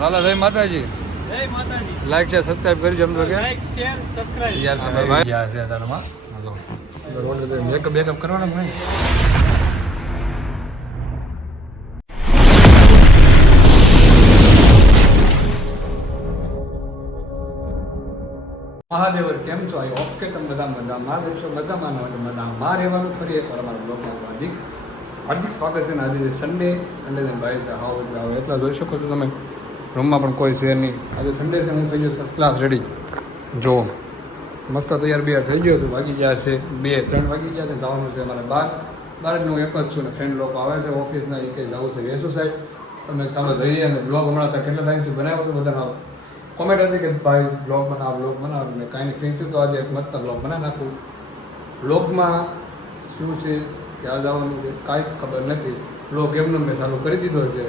હાલો જય માતાજી. જય માતાજી. લાઈક છે સબસ્ક્રાઇબ કરી જમતો કે. લાઈક શેર સબસ્ક્રાઇબ યાર તમે ભાઈ. યાર છે તારમાં હાલો. મેકઅપ બેકઅપ કરવાનો મને મહાદેવર કેમ છો? આઈ હોપ કે તમે બધા મજામાં રહેશો મજામાં ન હોય મજામાં માં રહેવાનું. ફરી એકવાર અમારા બ્લોગમાં હાર્દિક હાર્દિક સ્વાગત છે ને આજે સન્ડે સન્ડે ભાઈ છે હાવ એટલા જોઈ શકો છો તમે. રૂમમાં પણ કોઈ છે નહીં. આજે સન્ડે છે હું થઈ ગયો ફર્સ્ટ ક્લાસ રેડી જો મસ્ત તૈયાર બિયાર થઈ ગયો છું વાગી ગયા છે બે ત્રણ વાગી ગયા છે જવાનું છે અમારે બાર. બાર જ હું એક જ છું ને ફ્રેન્ડ લોકો આવે છે ઓફિસના એ કંઈ જવું છે વેસુ સાહેબ. તમે સામે જઈએ અને બ્લોગ હમણાં કેટલા ટાઈમથી બનાવ્યો હતો બધાના કોમેન્ટ હતી કે ભાઈ બ્લોગ બનાવ બ્લોગ બનાવ. મેં કાંઈ ફ્રી છે તો આજે એક મસ્ત બ્લોગ બનાવી નાખું. બ્લોગમાં શું છે ક્યાં જવાનું છે કાંઈ ખબર નથી. બ્લોગ એમનો મેં ચાલુ કરી દીધો છે.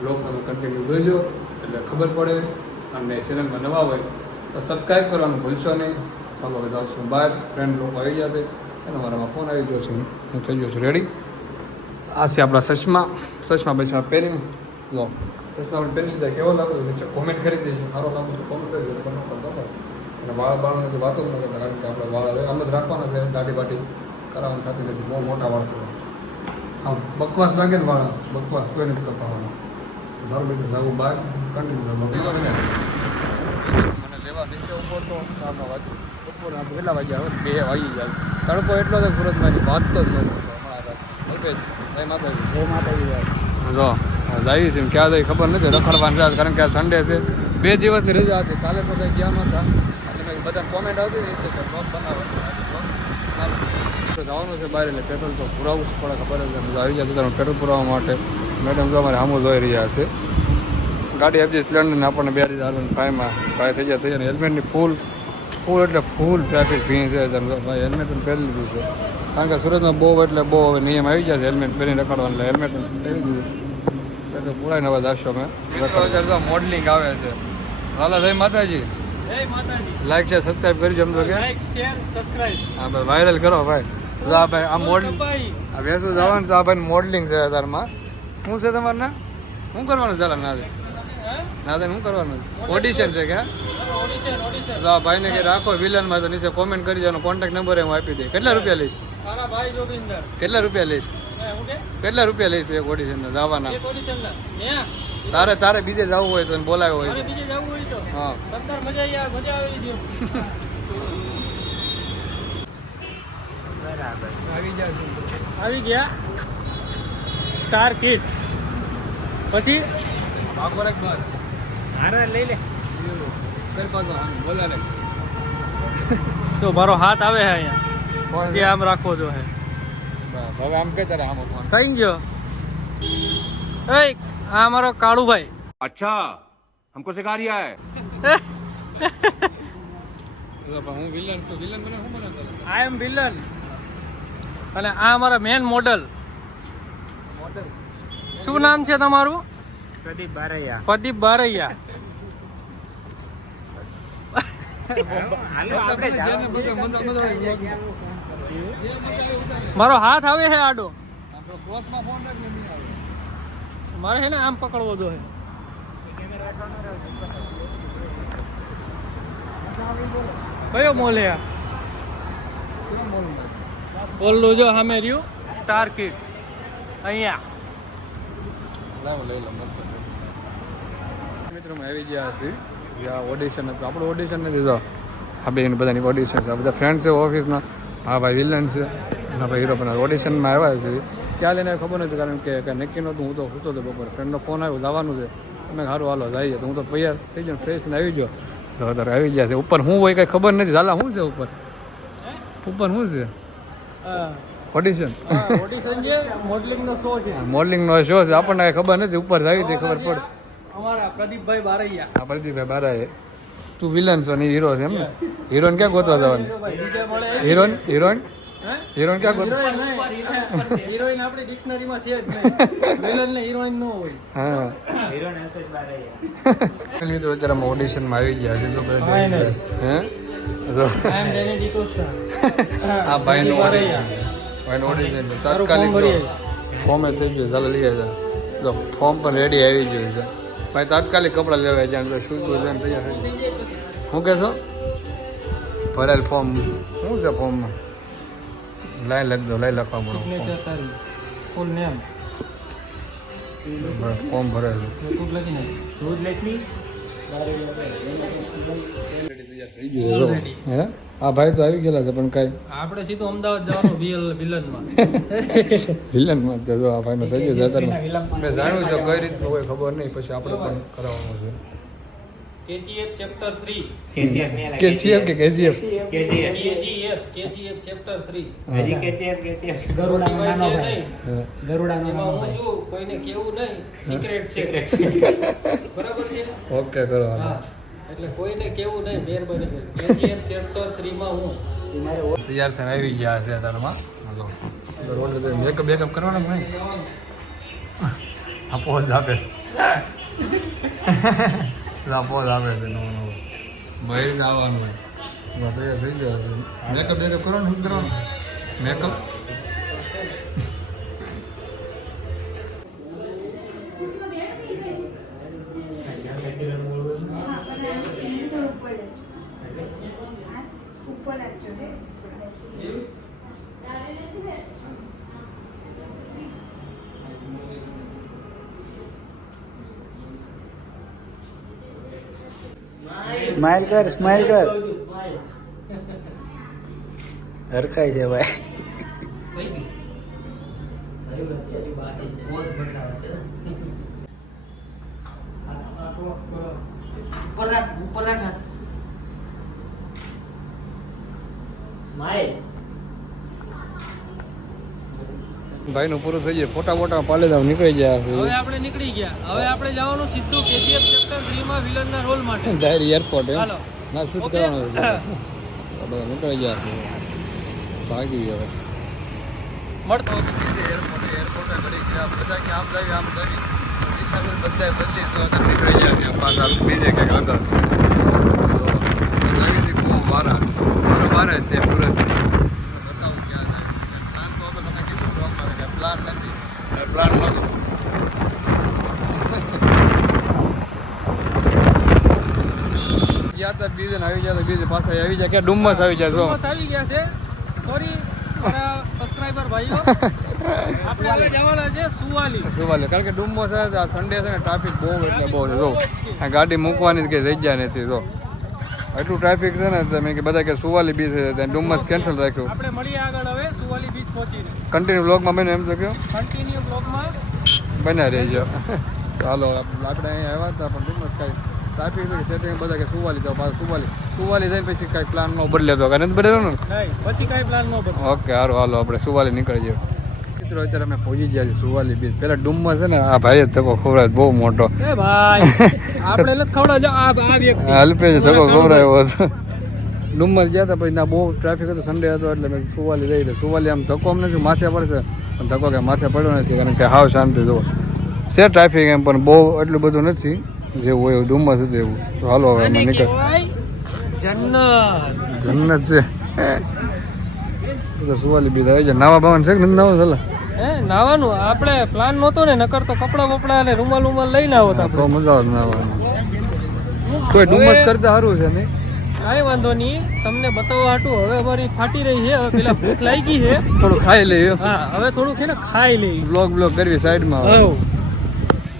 બ્લોગ તમે કન્ટિન્યુ જોઈજો એટલે ખબર પડે અને ચેનલમાં નવા હોય તો સબસ્ક્રાઈબ કરવાનું ભૂલશો નહીં. ચાલો બધા છું બહાર. ફ્રેન્ડ લોકો આવી જશે અને મારામાં ફોન આવી ગયો છે. હું થઈ ગયો છું. રેડી આ છે આપણા ચશ્મા. પછી બચમાં પહેરી લો. ચશ્મા આપણે પહેરી લીધા. કેવો લાગુ? નીચે કોમેન્ટ કરી દેજો. સારો લાગુ તો કોમેન્ટ કરી દેજો. અને વાળ બાળને તો વાતો જ ન કરતા. કારણ કે આપણે વાળ હવે આમ જ રાખવાના છે. દાઢી બાટી કરાવવાની થતી નથી. બહુ મોટા વાળ કરવા આમ બકવાસ લાગે ને વાળા? બકવાસ કોઈ નથી કપાવવાનો સારું બધું નવું બહાર. કન્ટિન્યુ મને લેવા નીચે ઉપર તો કામના વાગે. બપોરે આપણે કેટલા વાગ્યા હવે બે વાગી ગયા. તડકો એટલો છે સુરતમાં વાત તો જ નથી હમણાં માતાજી. જય માતાજી જો જઈએ છીએ ક્યાં જઈ ખબર નથી. રખડવાનું છે કારણ કે આ સન્ડે છે. બે દિવસની રજા હતી. કાલે તો કંઈ ગયા નહોતા. મેં બધા કોમેન્ટ આવતી ને કે બ્લોગ બનાવો. જવાનું છે બહાર એટલે પેટ્રોલ તો પુરાવવું જ પડે. ખબર છે. આવી જાય તો પેટ્રોલ પુરાવવા માટે. મેડમ જો અમારે સામો જોઈ રહ્યા છે. ગાડી આપી સ્પ્લેન્ડર આપણને બે હજાર ફાઈવમાં ભાઈ થઈ ગયા થઈ જાય. હેલ્મેટની ફૂલ ફૂલ એટલે ફૂલ ટ્રાફિક ભીણ છે ભાઈ હેલ્મેટ પણ પહેરી લીધું છે. કારણ કે સુરતમાં બહુ એટલે બહુ હવે નિયમ આવી ગયા છે હેલ્મેટ પહેરીને રખડવાનું એટલે હેલ્મેટ પહેરી દીધું એટલે પુરાઈને હવે દાશો અમે મોડલિંગ આવે છે. હાલો જય માતાજી. જય લાઈક છે સબસ્ક્રાઇબ કરી જમતો કે. લાઈક શેર સબસ્ક્રાઇબ હા ભાઈ વાયરલ કરો ભાઈ. આ ભાઈ આ મોડલ આ વેસુ જવાનું તો આ ભાઈ મોડલિંગ છે અત્યારમાં. શું છે તમારે ના શું કરવાનું ચાલે ના ના તને શું કરવાનું? ઓડિશન છે કે ઓડિશન ઓડિશન ભાઈને કે રાખો વિલનમાં તો નીચે કોમેન્ટ કરી દેવાનો કોન્ટેક્ટ નંબર હું આપી દે કેટલા રૂપિયા લઈશ? કેટલા રૂપિયા લઈશ? હે હું કે? કેટલા રૂપિયા લઈશ એક ઓડિશન જવાના? ના. હે તારે તારે બીજે જવું હોય તો બોલાવ્યો હોય મારે તો. બીજે જવું હોય તો. હા. આવી આવી ગયો આવી જાય આવી ગયા. સ્ટાર કિડ્સ પછી? બાબર એક બાર. તો મારો હાથ આવે છે અહીંયા. જે આમ રાખવો જો હે. હવે આમ કે તારે આમ કઈ ગયો? એ આ મારો કાળુભાઈ. અચ્છા હમકો સિખા રહ્યા હે હું વિલન છું. વિલન મને હું બને આઈ એમ વિલન અને આ અમારા મેન મોડલ મોડલ શું નામ છે તમારું? પ્રદીપ બારૈયા. પ્રદીપ બારૈયા. મારો હાથ આવે છે આડો. મારે છે ને આમ પકડવો જોઈએ કયો મોલ આ? બોલું જો સામે રહ્યું. સ્ટાર કિડ્સ અહીંયા. લઈ લો, મસ્ત છે. મિત્રોમાં આવી ગયા છે જ્યાં ઓડિશન હતું. આપણું ઓડિશન નથી દીધો આ બેન બધાની ઓડિશન છે. આ બધા ફ્રેન્ડ છે ઓફિસના હા ભાઈ વિલન છે. ના ભાઈ હીરો પણ ઓડિશનમાં આવ્યા છે. ક્યાં લઈને ખબર નથી કારણ કે કાંઈ નક્કી નહોતું. હું તો સૂતો હતો બપોર. ફ્રેન્ડનો ફોન આવ્યો જવાનું છે. અમે સારું હાલો જઈએ. તો હું તો તૈયાર થઈ ગયો ફ્રેશ થઈને આવી ગયો. તો અત્યારે આવી ગયા છે. ઉપર શું હોય કાંઈ ખબર નથી. ઝાલા શું છે ઉપર? ઉપર શું છે? ઓડિશન ઓડિશન છે. મોડલિંગનો શો છે. મોડલિંગનો શો છે. આપણને કાંઈ ખબર નથી. ઉપર આવી હતી ખબર પડે. અમારા પ્રદીપભાઈ બારૈયા. હા પ્રદીપભાઈ બારા તું વિલન છો ને હીરો છે એમ ને? હિરોઈન ક્યાં ગોતવા જવાનું? હીરોન મળે હિરોઈન હિરોઈન હિરોઈન ક્યાં ગોતવા હિરોઈન હિરોઈન આપણી ડિક્શનરીમાં છે જ નહીં. વિલન ને હિરોઈન નો હોય. હા. મિત્રો અત્યારે અમે ઓડિશનમાં આવી ગયા છે તો બધા હા, જઈ ગયા છે. હે જો આઈ એમ ડેની ડિકોસ્ટા આ ભાઈનું ઓડિશન તારું તાત્કાલિક ફોર્મ ફોર્મ જ થઈ ગયું ચાલો લઈ આવ્યા જો ફોર્મ પણ રેડી આવી ગયું છે. ભાઈ તાત્કાલિક કપડા લેવાય જાય તો શું જોઈને તૈયાર થઈ શું કહેશો? ભરેલ ફોર્મ શું છે ફોર્મમાં લાઈ લખજો લાઈ લખવા મળો ફૂલ નેમ ફોર્મ ભરેલું. થઈ ગયું હે? આ ભાઈ તો આવી ગયેલા છે પણ કઈ. આપણે સીધો અમદાવાદ જવાનું વિલ વિલનમાં. વિલનમાં તો જો આ ભાઈનો થઈ ગયો જતરમાં મેં જાણ્યું છે કઈ રીતનું હોય ખબર નહીં પછી આપણે પણ કરાવવાનું છે. કેજીએફ ચેપ્ટર 3 કેજીએફ કે કેજીએફ? કેજીએફ. કેજીએફ. ચેપ્ટર 3 હજી કેજીએફ કેજીએફ ગરુડાનો નાનો ભાઈ. ગરુડાનો નાનો ભાઈ. શું કોઈને કેવું નહીં. સિક્રેટ સિક્રેટ બરાબર છે? ઓકે કરો. હા. એટલે કોઈને કેવું નહીં મહેરબાની કરી ચેપ્ટર 3 માં હું. તૈયાર થઈને આવી ગયા છે તારમાં મેકઅપ બેકઅપ કરવાનો નહીં? આ પોઝ આપે. આ પોઝ આપે છે, નવો નવો. બહાર આવવાનું. હોય તૈયાર થઈ ગયો મેકઅપ બેકઅપ કરવાનું, શું કરવાનું? મેકઅપ સ્માઈલ કર સ્માઈલ કર. હરખાય છે ભાઈ. ભાઈનું પૂરું થઈ જાય. ફોટા ફોટા પાલે જાવ નીકળી જાય હવે આપણે નીકળી ગયા. હવે આપણે જવાનું સીધું કેજીએફ ચેપ્ટર 3 માં વિલનના રોલ માટે. ડાયરી એરપોર્ટ એમ? હાલો. ના શું કરવાનું છે નીકળી ગયા છે ભાગી હવે. મળતો એરપોર્ટ એરપોર્ટ ઘડી ગયા બધા કે આમ જાય આમ જાય હિસાબે બધા બદલી તો અંદર નીકળી ગયા છે પાછા. બીજે કે આગળ. તો લાગી બહુ વારા મારો વારા તે સુરત બતાવું ક્યાં જાય પ્લાન તો આપણે તમે કીધું બ્લોગમાં કે પ્લાન નથી પ્લાન નથી તા આવી ગયા તો બીજે પાછા આવી જાય કે ડુમ્મસ આવી જાય જો ડુમ્મસ આવી ગયા છે. સોરી મારા સબસ્ક્રાઇબર ભાઈઓ. આપણે હવે જવાના છે સુવાલી. સુવાલે. કારણ કે ડુમ્મો છે આ સન્ડે છે ને ટ્રાફિક બહુ એટલે બહુ છે. જો આ ગાડી મૂકવાની કે જગ્યા નથી જો. એટલું ટ્રાફિક છે ને તમે કે બધા કે સુવાલી બીચ છે ત્યાં ડુમ્મસ કેન્સલ રાખ્યું. આપણે મળીએ આગળ હવે સુવાલી બીચ પહોંચીને. કન્ટિન્યુ બ્લોગમાં બન્યું એમ તો કહ્યું કન્ટિન્યુ બ્લોગમાં બન્યા રહેજો. ચાલો આપણે અહીંયા આવ્યા હતા પણ ડુમ્મસ કાંઈ ટ્રાફિક છે સેટિંગ બધા કે સુવાલી જાઓ પાછું સુવાલી. સુવાલી જઈને પછી કાંઈ પ્લાન નો બદલે તો કાંઈ નથી બદલે ને? પછી કાંઈ પ્લાન નો બદલે ઓકે હારું હાલો આપણે સુવાલી નીકળી જઈએ. મિત્રો અત્યારે અમે પહોંચી ગયા છીએ સુવાલી બીચ પેલા ડુમ્મસ છે ને આ ભાઈ ધક્કો ખવડાવે બહુ મોટો. ભાઈ આપણે નથી ખવડાવ આ આ વ્યક્તિ અલ્પેશ ધક્કો ખવડાવ્યો હતો. ડુમ્મસ ગયા હતા પછી ના બહુ ટ્રાફિક હતો સન્ડે હતો એટલે મેં સુવાલી હતી સુવાલી આમ ધક્કો અમને નથી માથે પડશે. પણ ધક્કો કે માથે પડ્યો નથી કારણ કે હાવ શાંતિ જુઓ. છે ટ્રાફિક એમ પણ બહુ એટલું બધું નથી. જેવું હોય એવું ડુમ્મસ હતું એવું તો હાલો હવે અમે નીકળ. જન્નત. જન્નત છે. તો સુવાલી બીજ આવી જાય નાવા બાવન છે કે નથી નાવાનું ચાલે હે નાવાનું. આપણે પ્લાન નહોતો ને નકર તો કપડા બપડા અને રૂમાલ રૂમાલ લઈને આવો તો મજા આવે નાવાનું. તો ડુમ્મસ કરતા સારું છે નહીં કાંઈ વાંધો નહીં. તમને બતાવવા હાટું હવે અમારી ફાટી રહી છે. હવે પેલા ભૂખ લાગી છે. થોડું ખાઈ લઈએ. હા હવે થોડું છે ને ખાઈ લઈ બ્લોગ બ્લોગ કરવી સાઈડમાં.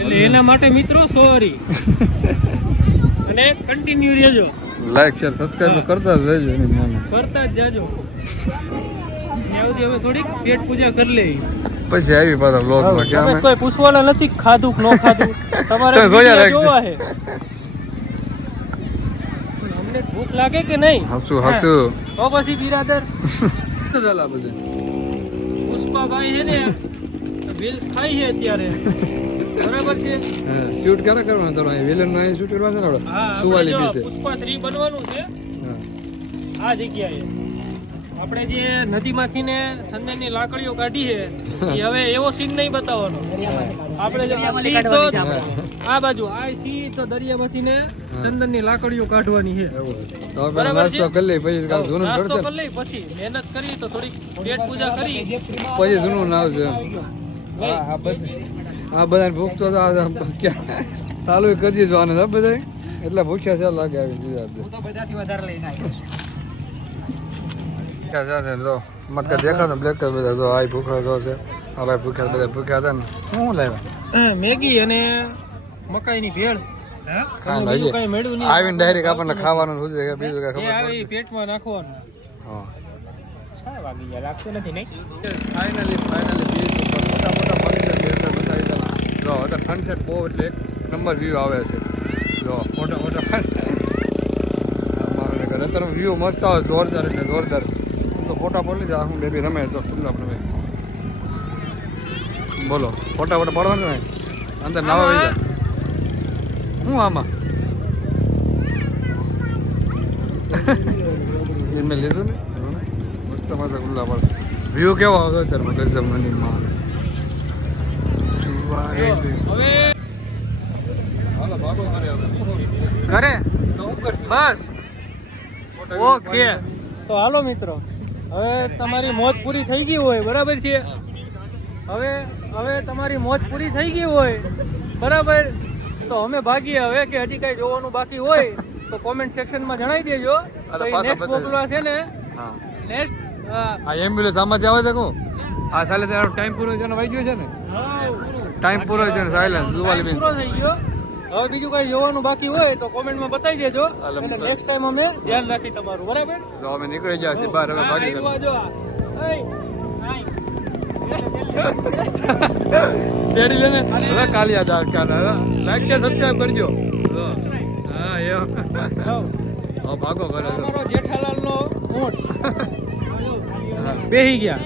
એટલે એના માટે મિત્રો સોરી અને કન્ટિન્યુ રહેજો. લાઈક શેર સબસ્ક્રાઇબ કરતા જ રહેજો એની મને. કરતા જ જાજો ત્યાં હવે થોડીક પેટ પૂજા કરી લઈ પછી આવી પાછા બ્લોગમાં કે અમે. કોઈ પૂછવાના નથી ખાધું કે ન ખાધું. તમારે જોયા રાખજો. જોવા છે. અમને ભૂખ લાગે કે નહીં? હસુ હસુ. તો પછી બિરાદર. ચાલા બધે. પુષ્પાભાઈ છે ને બિલ્સ ખાઈ છે અત્યારે. બરાબર છે? શૂટ ક્યારે કરવાનું તારો વિલન નો શૂટ કરવાનું છે આપણે? સુવાલી બી છે પુષ્પા 3 બનવાનું છે. આ જગ્યાએ. આપણે જે નદીમાંથી ને ચંદનની લાકડીઓ કાઢી છે એ હવે એવો સીન નહીં બતાવવાનો. આપણે સી આ સીધો આ બાજુ આ સીધો દરિયામાંથી ને ચંદનની લાકડીઓ કાઢવાની છે. તો બરાબર છે? કરી લઈ પછી નાસ્તો કરી લઈ પછી મહેનત કરી તો થોડીક પેટ પૂજા કરી. પછી જૂનું નાવ છે હા હા બધા આ બધાને ભૂખ તો આ ચાલુ કરી જો હતા બધા એટલે ભૂખ્યા છે લાગે આવી ગુજરાત જો બ્લેક બધા જો આઈ ભૂખા જો છે. આ ભૂખ્યા બધા ભૂખ્યા હતા ને. શું લાવ્યા? મેગી અને મકાઈની ભેળ. ખાંડ બીજું હજી કાંઈ મળ્યું નહીં. આવીને ડાયરેક્ટ આપણને ખાવાનું શું છે બીજું કઈ ખબર આવે નથી ઈ પેટમાં નાખવાનું. હા. વાગી ગયા લાગતું નથી નહીં? ફાઇનલી ફાઇનલી બીચ ઉપર મોટા મોટા ફર્નિચર છે એટલે બતાવી દઉં જો અત્યારે સનસેટ બહુ એટલે એક નંબર વ્યૂ આવે છે. જો મોટા મોટા અત્યારે વ્યૂ મસ્ત આવે, જોરદાર એટલે જોરદાર. હું તો ફોટા પડી જા, હું બેબી રમે તો ખુલ્લા રમે બોલો ફોટા ફોટા પડવાનું ને અંદર નવા વહી જાય શું આમાં? મેં લીધું ને. મસ્ત મસ્ત ખુલ્લા પડે. વ્યૂ કેવો આવતો અત્યારે? ગજબ મની માં હવે હાલો ભાગો કરે હવે ઘરે? હું બસ. ઓકે. તો હાલો મિત્રો. હવે તમારી મોજ પૂરી થઈ ગઈ હોય બરાબર છે? હવે હવે તમારી મોજ પૂરી થઈ ગઈ હોય બરાબર? તો અમે ભાગીએ હવે કે હજી કઈ જોવાનું બાકી હોય તો કોમેન્ટ સેક્શનમાં જણાવી દેજો. નેક્સ્ટ. મોકલવા છે ને હા. નેક્સ્ટ આ એમ્બ્યુલન્સ આમાંથી આવે છે કો આ સાલે તારો ટાઈમ પૂરો છે ને વાઈ ગયો છે ને. ટાઈમ પૂરો છે ને સાયલન્સ જુવાલી બેન. પૂરો થઈ ગયો. હવે બીજું કઈ જોવાનું બાકી હોય તો કોમેન્ટમાં બતાવી દેજો. એટલે નેક્સ્ટ ટાઈમ અમે ધ્યાન રાખી તમારું. બરાબર? તો અમે નીકળી જાય છે બહાર હવે ભાગી. તેડી લેને હવે કાલિયા દાસ કાના લાઈક છે સબસ્ક્રાઇબ કરજો. હા એ. જાઓ. હા ભાગો કરો. અમારો જેઠાલાલનો ઊંટ બેહી ગયા.